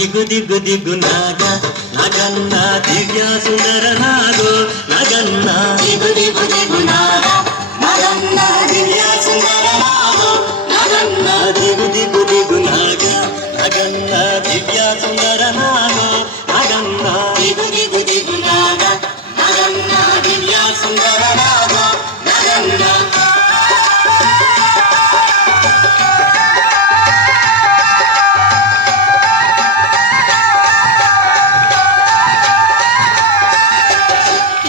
ದಿಗು ದಿಗು ದಿಗು ನಾಗ ನಗನ್ನ ದಿವ್ಯ ಸುಂದರ ನಾಗೋ ನಗನ್ನ ದಿಗು ದಿಗು ದಿಗು ನಾಗ ನಗನ್ನ ದಿವ್ಯ ಸುಂದರ ನಾಗೋ ನಗನ್ನ ದಿಗು ದಿಗು ದಿಗು ನಾಗ ನಗನ್ನ ದಿವ್ಯ ಸುಂದರ ನಾಗೋ ನಗನ್ನ ದಿಗು ದಿಗು ದಿಗು ನಾಗ ನಗನ್ನ ದಿವ್ಯ ಸುಂದರ ನಾಗೋ ನಗನ್ನ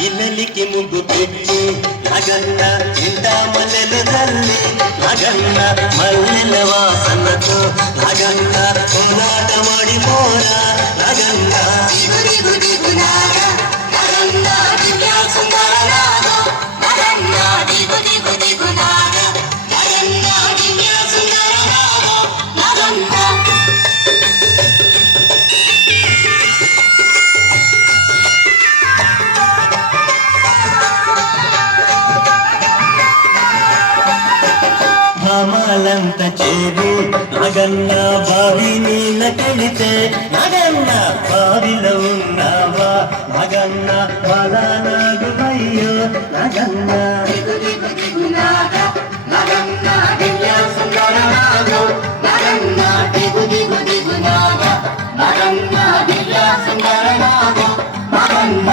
ಇಲ್ಲಲಿಕ್ಕೆ ಮುಗು ಬೆಟ್ಟಿ ನಗನ್ನ ಚಿಂತಾಮಲೆಲದಲ್ಲಿ ನಗನ್ನ ಮಲ್ಲೆಲ ವಾಸನతో ನಗನ್ನ ಹೋರಾಟ ಮಾಡಿ ಮೋರ ನಗನ್ನ ದಿಗು ದಿಗು ದಿಗು ನಾಗ ನಗನ್ನ ದಿವ್ಯ ಸುಂದರ ನಾಗೋ ನಗನ್ನ ದಿಗು ದಿಗು ದಿಗು ನಾಗ ನಗನ್ನ ದಿವ್ಯ ಸುಂದರ ನಾಗೋ ನಗನ್ನ భామాలంత చేరి నగన్న బావి నీళ్ళ కెళితే నగన్న బావిలో ఉన్నావా నగన్న బలనాగువయ్యో నగన్న ದಿಗು ದಿಗು ದಿಗು ನಾಗ ನಗನ್ನ ದಿವ್ಯ ಸುಂದರ ನಾಗೋ ನಗನ್ನ ದಿಗು ದಿಗು ದಿಗು ನಾಗ ನಗನ್ನ ದಿವ್ಯ ಸುಂದರ ನಾಗೋ ನಗನ್ನ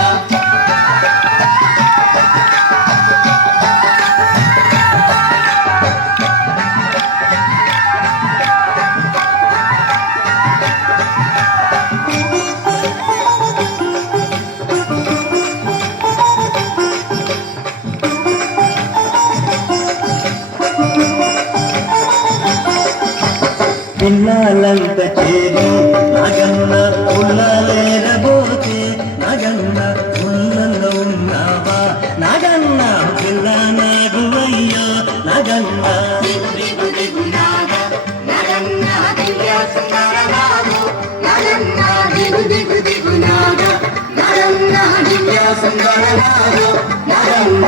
పిల్లలంత చేరి నగన్న ఉల్లలేరబోతే నగన్న ఉల్లలో ఉన్నావా నగన్న పిల్లనాగువయ్యో నగన్న ದಿಗು ದಿಗು ದಿಗು ನಾಗ ನಗನ್ನ ದಿವ್ಯ ಸುಂದರ ನಾಗೋ ನಗನ್ನ ದಿಗು ದಿಗು ದಿಗು ನಾಗ ನಗನ್ನ ದಿವ್ಯ ಸುಂದರ ನಾಗೋ ನಗನ್ನ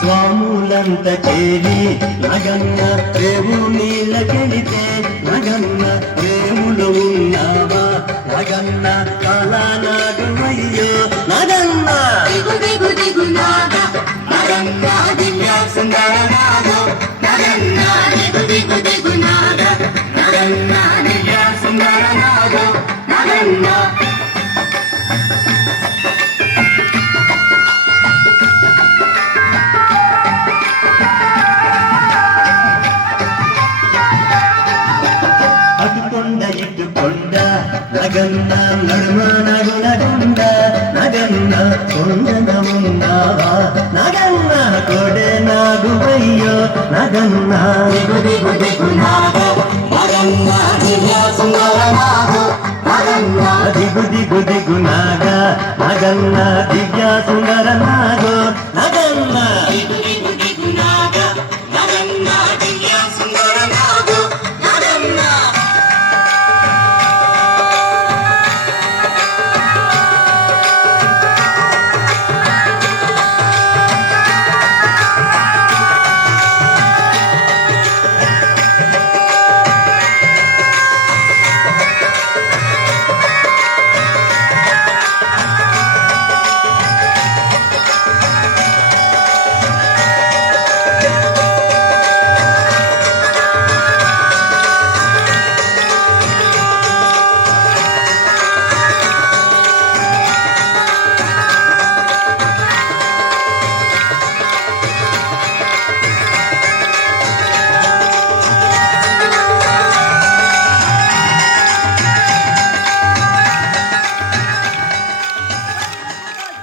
స్వాములంత చేరి నగన్న రేవు నీళ్ళ కెళితే నగన్న రేవులో ఉన్నావా నగన్న కాలానాగువయ్యో నగన్న ದಿಗು ದಿಗು ದಿಗು ನಾಗ ನಗನ್ನ ದಿವ್ಯ ಸುಂದರ ನಾಗೋ ನಗನ್ನ ದಿಗು ದಿಗು ದಿಗು ನಾಗ ನಗನ್ನ ದಿವ್ಯ ಸುಂದರ ನಾಗೋ ನಗನ್ನ అటుకొండ ఇటుకొండ నగన్న నడుమనగునగుండ నగన్న కొండన ఉన్నావా నగన్న కొడెనాగువయ్యో నగన్న ದಿಗು ದಿಗು ದಿಗು ನಾಗ ನಗನ್ನ ದಿವ್ಯ ಸುಂದರ ನಾಗೋ ನಗನ್ನ ದಿಗು ದಿಗು ದಿಗು ನಾಗ ನಗನ್ನ ದಿವ್ಯ ಸುಂದರ ನಾಗೋ